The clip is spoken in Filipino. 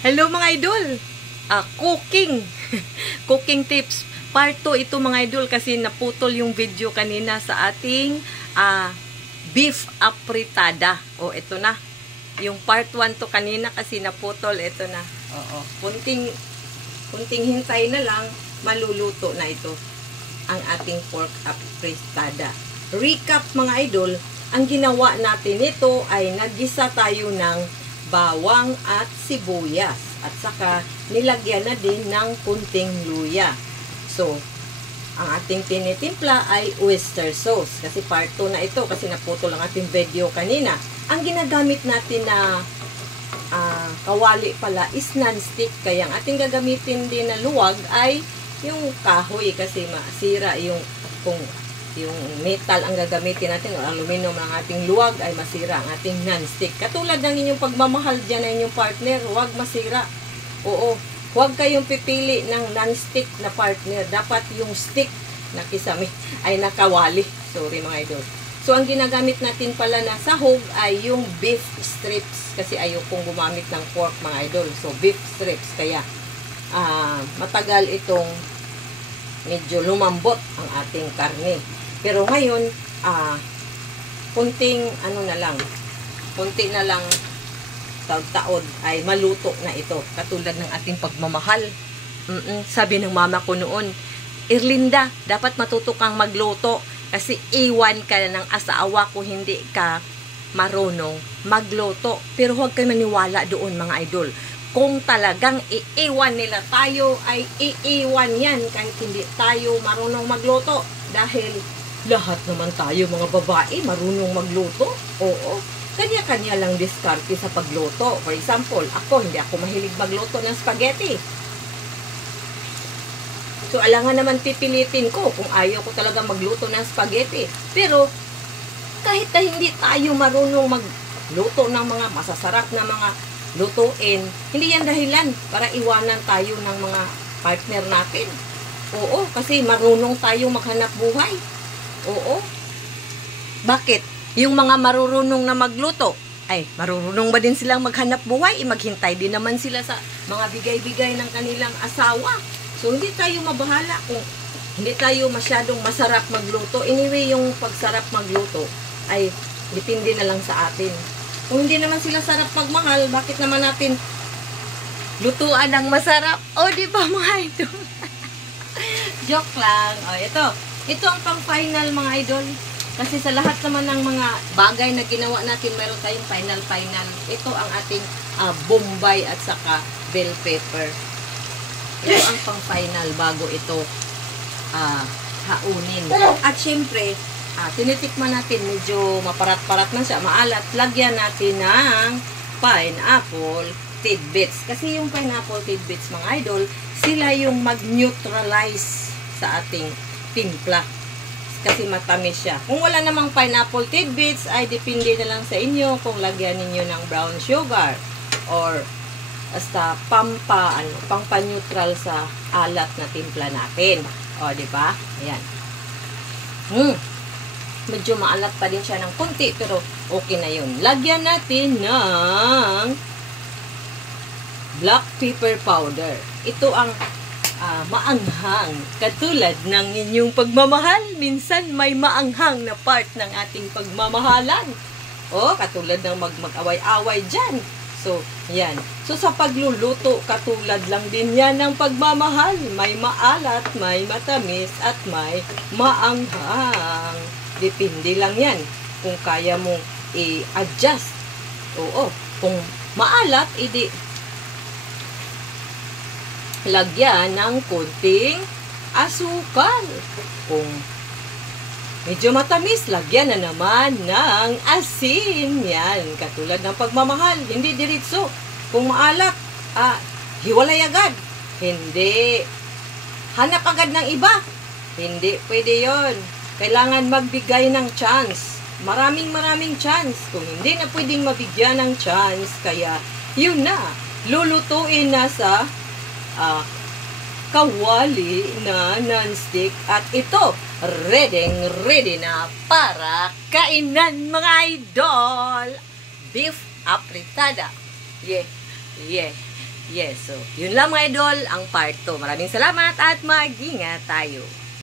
Hello mga idol! Cooking! Cooking tips. Part 2 ito mga idol kasi naputol yung video kanina sa ating beef apritada. O ito na. Yung part 1 to kanina kasi naputol. Ito na. Oo. Kunting hintay na lang, maluluto na ito ang ating pork apritada. Recap mga idol, ang ginawa natin ito ay naggisa tayo ng bawang at sibuyas at saka nilagyan na din ng kunting luya. So, ang ating tinitimpla ay oyster sauce kasi part 2 na ito kasi naputol ang ating video kanina. Ang ginagamit natin na kawali pala is non-stick, kaya ang ating gagamitin din na luwag ay yung kahoy kasi masira yung metal ang gagamitin natin, o aluminum ang ating luwag ay masira ang ating non-stick. Katulad ng inyong pagmamahal dyan na inyong partner, huwag masira. Oo, huwag kayong pipili ng non-stick na partner. Dapat yung stick na kisame ay nakawali. Sorry mga idol. So, ang ginagamit natin pala na sahog ay yung beef strips kasi ayokong gumamit ng pork mga idol. So, beef strips. Kaya, matagal itong medyo lumambot ang ating karne. Pero ngayon, kunti na lang taod ay maluto na ito. Katulad ng ating pagmamahal. Sabi ng mama ko noon, Erlinda, dapat matuto kang magluto kasi iwan ka ng asawa kung hindi ka marunong magluto. Pero huwag kayo maniwala doon mga idol. Kung talagang iiwan nila tayo, ay iiwan yan kahit hindi tayo marunong magluto. Dahil lahat naman tayo mga babae marunong magluto. Oo. Kanya-kanya lang diskarte sa pagluto. For example, hindi ako mahilig magluto ng spaghetti. So, alangan naman pipilitin ko kung ayaw ko talaga magluto ng spaghetti. Pero, kahit na hindi tayo marunong magluto ng mga masasarap na mga lutuin, hindi yan dahilan para iwanan tayo ng mga partner natin. Oo, kasi marunong tayo maghanap buhay. Oo. Bakit? Yung mga marurunong na magluto, ay marurunong ba din silang maghanap buhay? Maghintay din naman sila sa mga bigay-bigay ng kanilang asawa. So, hindi tayo mabahala kung hindi tayo masyadong masarap magluto. Anyway, yung pagsarap magluto ay depende na lang sa atin. Kung hindi naman sila sarap magmahal, bakit naman natin lutuan ng masarap? O, di ba mga idol? Joke lang. O, ito ang pang-final mga idol. Kasi sa lahat naman ng mga bagay na ginawa natin, meron tayong final. Ito ang ating bombay at saka bell pepper. Ito ang pang-final bago ito haunin. At syempre, tinitikman natin, medyo maparat-parat na siya, maalat, lagyan natin ng pineapple tidbits. Kasi yung pineapple tidbits mga idol, sila yung mag-neutralize sa ating timpla. Kasi matamis siya. Kung wala namang pineapple tidbits, ay depende na lang sa inyo kung lagyan ninyo ng brown sugar or basta pampa-neutral sa alat na timpla natin. O, diba? Ayan. Medyo maalat pa din siya ng konti, pero okay na yun. Lagyan natin ng black pepper powder. Ito ang maanghang. Katulad ng inyong pagmamahal, minsan may maanghang na part ng ating pagmamahalan. O, katulad ng mag-away-away dyan. So, yan. So, sa pagluluto, katulad lang din yan ng pagmamahal. May maalat, may matamis, at may maanghang. Depende lang yan kung kaya mong i-adjust. Oo. Kung maalat, lagyan ng kunting asukal. Kung medyo matamis, lagyan na naman ng asin. Yan, katulad ng pagmamahal. Hindi diretso. Kung maalat, hiwalay agad. Hindi. Hanap agad ng iba. Hindi pwede yon. Kailangan magbigay ng chance. Maraming chance. Kung hindi na pwedeng mabigyan ng chance, kaya yun na. Lulutuin na sa kawali na non-stick. At ito, ready na para kainan mga idol. Beef apritada. Yeah. Yes, so yun lang mga idol ang part 2. Maraming salamat at mag-ingat tayo.